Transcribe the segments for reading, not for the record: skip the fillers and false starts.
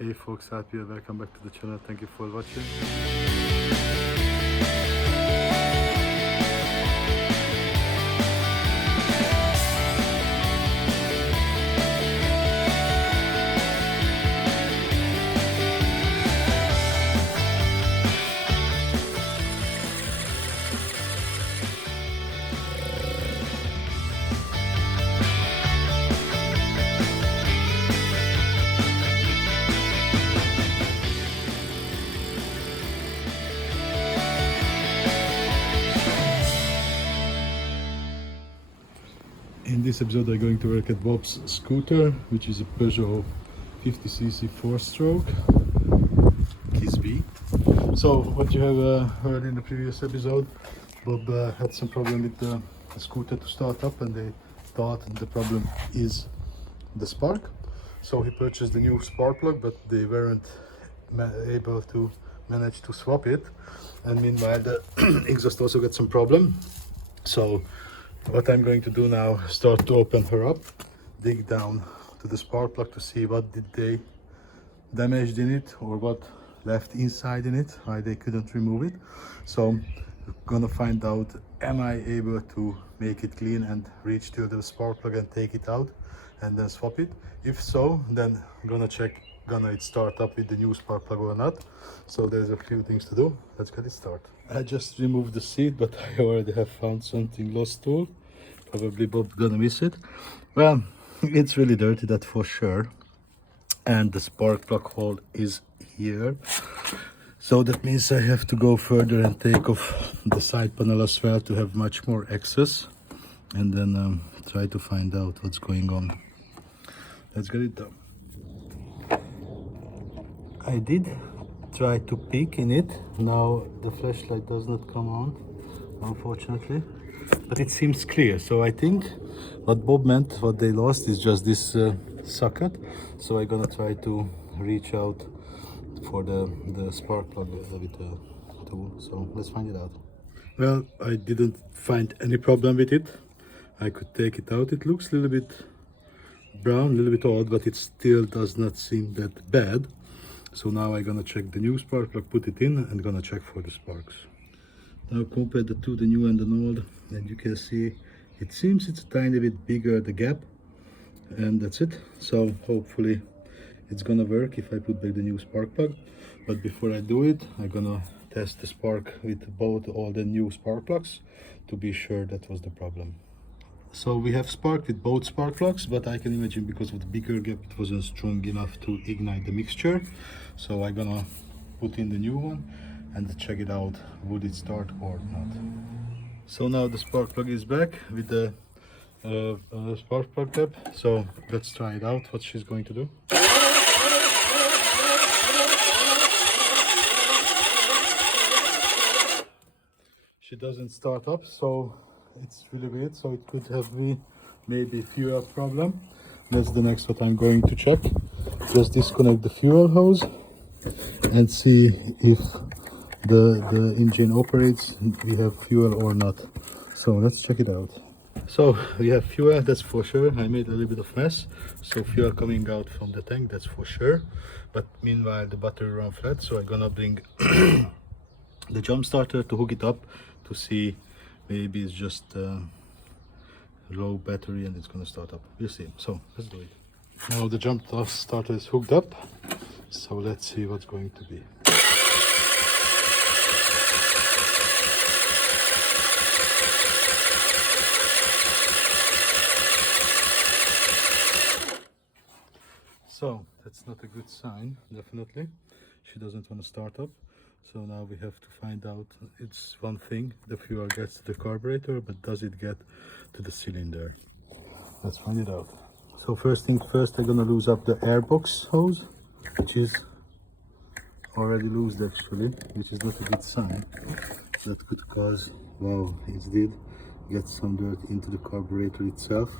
Hey folks, out here, welcome back to the channel. Thank you for watching. In this episode, I'm going to work at Bob's scooter, which is a Peugeot 50cc 4-stroke Kisbee. So, what you have heard in the previous episode, Bob had some problem with the scooter to start up, and they thought the problem is the spark. So he purchased the new spark plug, but they weren't able to manage to swap it. And meanwhile, the exhaust also got some problem. So what I'm going to do now, start to open her up, dig down to the spark plug to see what did they damaged in it or what left inside in it, why they couldn't remove it. So we're gonna find out, am I able to make it clean and reach to the spark plug and take it out and then swap it? If so, then I'm gonna check gonna it start up with the new spark plug or not. So there's a few things to do. Let's get it started. I just removed the seat, but I already have found something lost too. Probably Bob gonna miss it. Well, it's really dirty, that for sure. And the spark plug hole is here. So that means I have to go further and take off the side panel as well to have much more access. And then try to find out what's going on. Let's get it done. I did try to peek in it. Now the flashlight does not come on, unfortunately, but it seems clear. So I think what Bob meant, what they lost, is just this socket. So I'm gonna try to reach out for the spark plug with the tool. So let's find it out. Well, I didn't find any problem with it. I could take it out. It looks a little bit brown, a little bit odd, but it still does not seem that bad. So now I'm gonna check the new spark plug, put it in, and gonna check for the sparks. Now compare the two, the new and the old, and you can see it seems it's a tiny bit bigger, the gap, and that's it. So hopefully it's gonna work if I put back the new spark plug. But before I do it, I'm gonna test the spark with all the new spark plugs to be sure that was the problem. So we have spark with both spark plugs, but I can imagine because of the bigger gap it wasn't strong enough to ignite the mixture. So I'm gonna put in the new one and check it out, would it start or not. So now the spark plug is back with the spark plug tab. So let's try it out, what she's going to do. She doesn't start up, so it's really weird. So it could have been maybe fuel problem. That's the next what I'm going to check. Just disconnect the fuel hose and see if the engine operates, we have fuel or not. So let's check it out. So we have fuel, that's for sure. I made a little bit of mess, so fuel coming out from the tank, that's for sure. But meanwhile the battery ran flat, so I'm gonna bring the jump starter to hook it up to see maybe it's just low battery and it's gonna start up. We'll see. So let's do it. Now the jump starter is hooked up, so let's see what's going to be. So that's not a good sign, definitely. She doesn't want to start up. So now we have to find out, it's one thing, the fuel gets to the carburetor, but does it get to the cylinder? Let's find it out. So first thing first, I'm gonna lose up the airbox hose, which is already loosed actually, which is not a good sign. That could cause, wow, it did get some dirt into the carburetor itself.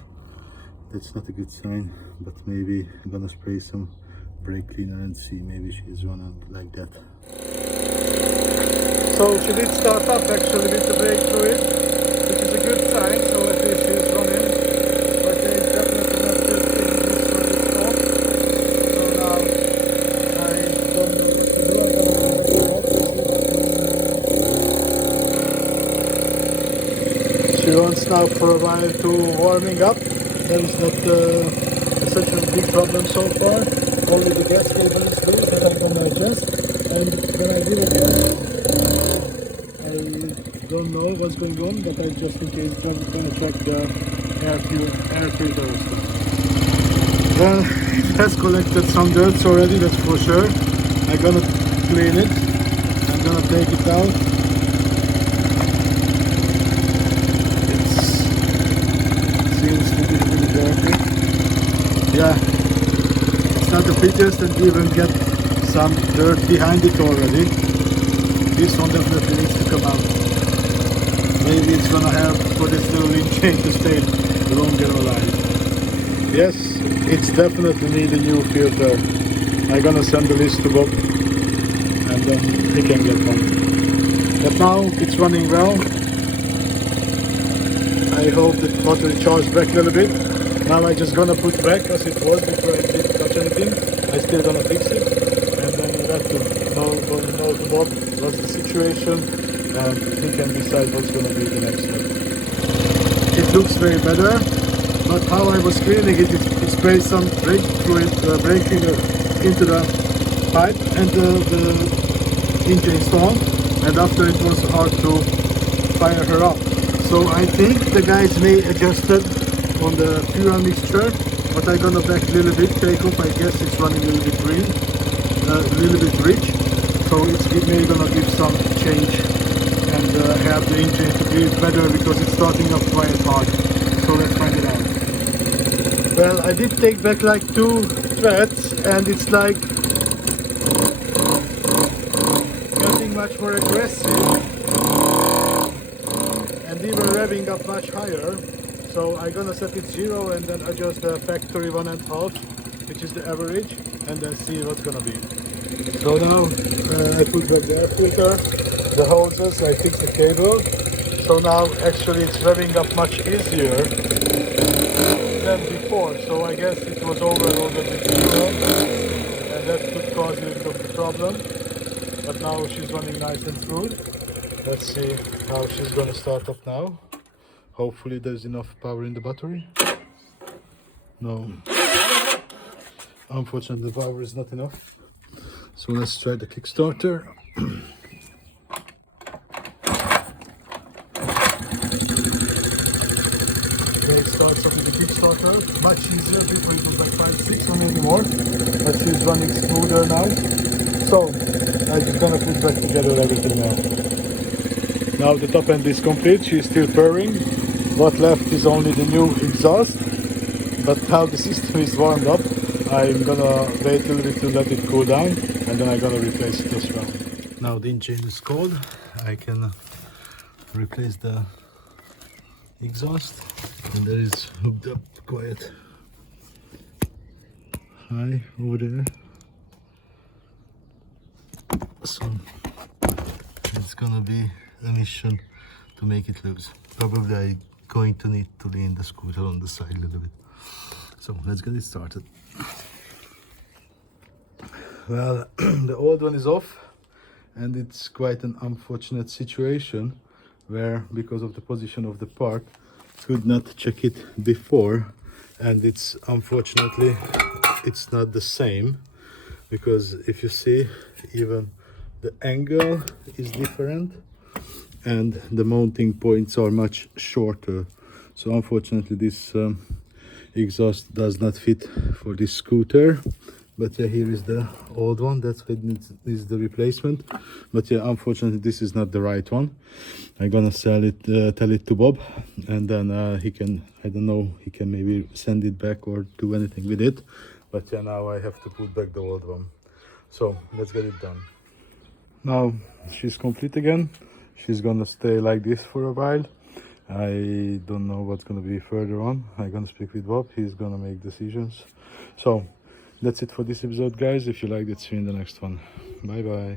That's not a good sign, but maybe I'm gonna spray some brake cleaner and see, maybe she's running like that. So she did start up actually with the brake fluid, which is a good sign, so at least she's running, but there's definitely not good thing this one is off. So now wants now for a while to warming up. That is not such a big problem so far. Only the gas cable is loose that I'm gonna adjust. And when I did it, I don't know what's going on, but I just in case I'm gonna check the air filter also. Well, it has collected some dirt already, that's for sure. I'm gonna clean it. I'm gonna take it out. It seems to be really dirty. Yeah, it's not the prettiest, and even get some dirt behind it already. This one definitely needs to come out. Maybe it's gonna help for this little chain to stay longer alive. Yes, it's definitely need a new filter. I'm gonna send the list to Bob and then he can get one. But now it's running well. I hope the battery charged back a little bit. Now I just gonna put back as it was before I didn't touch anything. I still gonna fix it, and then we have to know to Bob what's the situation, and he can decide what's gonna be the next step. It looks very better, but how I was cleaning it, it sprayed some brake fluid, brake cleaner into the pipe and the engine stall, and after it was hard to fire her up. So I think the guys may adjusted on the fuel mixture, but I'm gonna back a little bit, take off. I guess it's running a little bit green, a little bit rich, so it's maybe gonna give some change and have the engine to be better because it's starting off quite hard. So let's find it out. Well, I did take back like 2 threads, and it's like getting much more aggressive and even revving up much higher. So I'm gonna set it 0 and then adjust the factory 1.5, which is the average, and then see what's gonna be. So now I put back the air filter, the hoses, I fix the cable. So now actually it's revving up much easier than before. So I guess it was overloaded with fuel, and that could cause a little bit of the problem. But now she's running nice and smooth. Let's see how she's gonna start up now. Hopefully there's enough power in the battery. No. Unfortunately the power is not enough. So let's try the Kickstarter. It starts up with the Kickstarter. Much easier, before it was like 5, 6 or maybe more. But she's running smoother now. So I'm just gonna put back together everything now. Now the top end is complete, she's still purring. What left is only the new exhaust. But now the system is warmed up, I'm gonna wait a little bit to let it cool down, and then I'm gonna replace it as well. Now the engine is cold, I can replace the exhaust, and there is hooked up quite high over there. So it's gonna be a mission to make it loose. Probably I'm going to need to lean the scooter on the side a little bit. So let's get it started. Well, the old one is off, and it's quite an unfortunate situation where, because of the position of the part, could not check it before, and it's unfortunately it's not the same, because if you see, even the angle is different and the mounting points are much shorter. So unfortunately this exhaust does not fit for this scooter. But yeah, here is the old one, that's what needs the replacement. But yeah, unfortunately this is not the right one. I'm gonna sell it, tell it to Bob, and then he can, I don't know, he can maybe send it back or do anything with it. But yeah, now I have to put back the old one. So let's get it done. Now she's complete again. She's gonna stay like this for a while. I don't know what's gonna be further on. I'm gonna speak with Bob, he's gonna make decisions. So that's it for this episode, guys. If you liked it, see you in the next one. Bye bye.